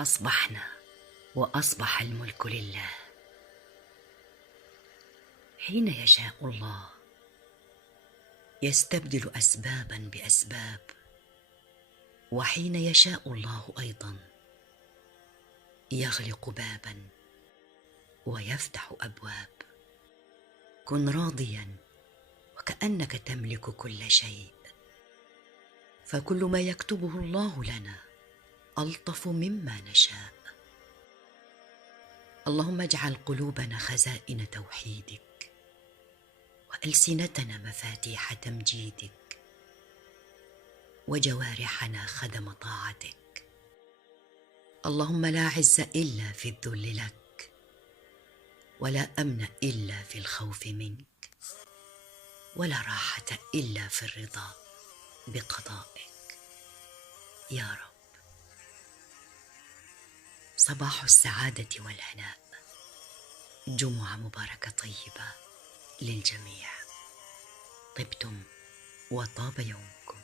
أصبحنا وأصبح الملك لله. حين يشاء الله يستبدل أسبابا بأسباب، وحين يشاء الله أيضا يغلق بابا ويفتح أبواب. كن راضيا وكأنك تملك كل شيء، فكل ما يكتبه الله لنا ألطف مما نشاء. اللهم اجعل قلوبنا خزائن توحيدك، وألسنتنا مفاتيح تمجيدك، وجوارحنا خدم طاعتك. اللهم لا عز إلا في الذل لك، ولا أمن إلا في الخوف منك، ولا راحة إلا في الرضا بقضائك يا رب. صباح السعادة والهناء، جمعة مباركة طيبة للجميع. طبتم وطاب يومكم.